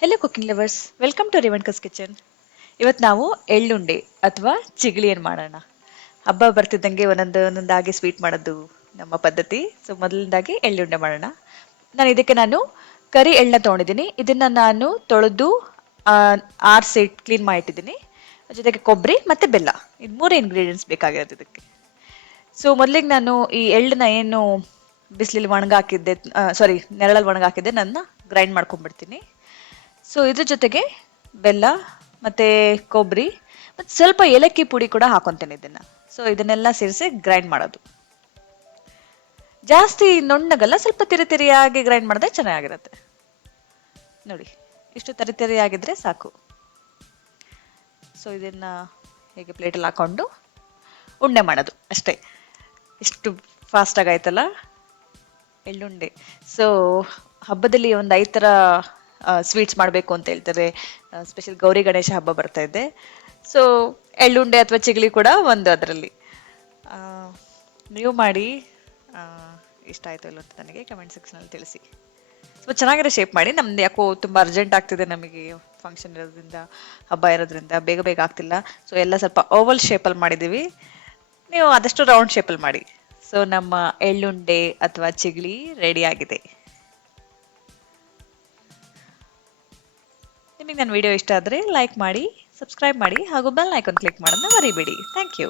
Hello cooking lovers, welcome to ರೇವಣ್ಕಸ್ kitchen. ಇವತ್ತು ನಾವು ಎಳ್ಳುಂಡೆ ಅಥವಾ ಚಿಗಳಿಯನ್ನು ಮಾಡೋಣ. ಹಬ್ಬ ಬರ್ತಿದ್ದಂಗೆ ಒಂದೊಂದಾಗಿ ಸ್ವೀಟ್ ಮಾಡೋದು ನಮ್ಮ ಪದ್ಧತಿ. ಸೊ ಮೊದಲನೇದಾಗಿ ಎಳ್ಳುಂಡೆ ಮಾಡೋಣ. ನಾನು ಕರಿ ಎಳ್ಳನ್ನ ತೊಗೊಂಡಿದ್ದೀನಿ. ಇದನ್ನು ನಾನು ತೊಳೆದು ಆರಿಸಿ ಕ್ಲೀನ್ ಮಾಡಿಟ್ಟಿದ್ದೀನಿ. ಜೊತೆಗೆ ಕೊಬ್ಬರಿ ಮತ್ತು ಬೆಲ್ಲ, ಇದು ಮೂರು ಇಂಗ್ರೀಡಿಯೆಂಟ್ಸ್ ಬೇಕಾಗಿರೋದು ಇದಕ್ಕೆ. ಸೊ ಮೊದಲಿಗೆ ನಾನು ಈ ಎಳ್ಳನ್ನ ಏನು ಬಿಸಿಲಲ್ಲಿ ಒಣಗಾಕಿದ್ದೆ, ನೆರಳಲ್ಲಿ ಒಣಗಾಕಿದ್ದೆ, ನನ್ನ ಗ್ರೈಂಡ್ ಮಾಡ್ಕೊಂಡ್ಬಿಡ್ತೀನಿ. ಸೊ ಇದ್ರ ಜೊತೆಗೆ ಬೆಲ್ಲ ಮತ್ತು ಕೊಬ್ಬರಿ ಮತ್ತು ಸ್ವಲ್ಪ ಏಲಕ್ಕಿ ಪುಡಿ ಕೂಡ ಹಾಕೊತೇನೆ ಇದನ್ನು. ಸೊ ಇದನ್ನೆಲ್ಲ ಸೇರಿಸಿ ಗ್ರೈಂಡ್ ಮಾಡೋದು. ಜಾಸ್ತಿ ನುಣ್ಣಗಲ್ಲ, ಸ್ವಲ್ಪ ತಿರಿಯಾಗಿ ಗ್ರೈಂಡ್ ಮಾಡಿದ್ರೆ ಚೆನ್ನಾಗಿರುತ್ತೆ. ನೋಡಿ, ಇಷ್ಟು ತಿರಿಯಾಗಿದ್ರೆ ಸಾಕು. ಸೊ ಇದನ್ನು ಹೇಗೆ ಪ್ಲೇಟಲ್ಲಿ ಹಾಕೊಂಡು ಉಂಡೆ ಮಾಡೋದು ಅಷ್ಟೇ. ಇಷ್ಟು ಫಾಸ್ಟಾಗಿ ಆಯ್ತಲ್ಲ ಎಳ್ಳುಂಡೆ. ಸೊ ಹಬ್ಬದಲ್ಲಿ ಒಂದು 5 ಥರ ಸ್ವೀಟ್ಸ್ ಮಾಡಬೇಕು ಅಂತ ಹೇಳ್ತಾರೆ. ಸ್ಪೆಷಲ್ ಗೌರಿ ಗಣೇಶ ಹಬ್ಬ ಬರ್ತಾ ಇದೆ. ಸೊ ಎಳ್ಳುಂಡೆ ಅಥವಾ ಚಿಗಳಿ ಕೂಡ ಒಂದು ಅದರಲ್ಲಿ. ನೀವು ಮಾಡಿ, ಇಷ್ಟ ಆಯಿತು ಇಲ್ಲ ಅಂತ ನನಗೆ ಕಮೆಂಟ್ ಸೆಕ್ಷನಲ್ಲಿ ತಿಳಿಸಿ. ಸ್ವಲ್ಪ ಚೆನ್ನಾಗಿರೋ ಶೇಪ್ ಮಾಡಿ. ನಮ್ದು ಯಾಕೋ ತುಂಬ ಅರ್ಜೆಂಟ್ ಆಗ್ತಿದೆ, ನಮಗೆ ಫಂಕ್ಷನ್ ಇರೋದ್ರಿಂದ, ಹಬ್ಬ ಇರೋದ್ರಿಂದ ಬೇಗ ಬೇಗ ಆಗ್ತಿಲ್ಲ. ಸೊ ಎಲ್ಲ ಸ್ವಲ್ಪ ಓವಲ್ ಶೇಪಲ್ಲಿ ಮಾಡಿದ್ದೀವಿ. ನೀವು ಆದಷ್ಟು ರೌಂಡ್ ಶೇಪಲ್ಲಿ ಮಾಡಿ. ಸೊ ನಮ್ಮ ಎಳ್ಳುಂಡೆ ಅಥವಾ ಚಿಗಳಿ ರೆಡಿ ಆಗಿದೆ. ನಿಮಗೆ ನನ್ನ ವಿಡಿಯೋ ಇಷ್ಟ ಆದರೆ ಲೈಕ್ ಮಾಡಿ, ಸಬ್ಸ್ಕ್ರೈಬ್ ಮಾಡಿ ಹಾಗೂ ಬೆಲ್ ಐಕಾನ್ ಕ್ಲಿಕ್ ಮಾಡೋದನ್ನ ಮರಿಬೇಡಿ. Thank you.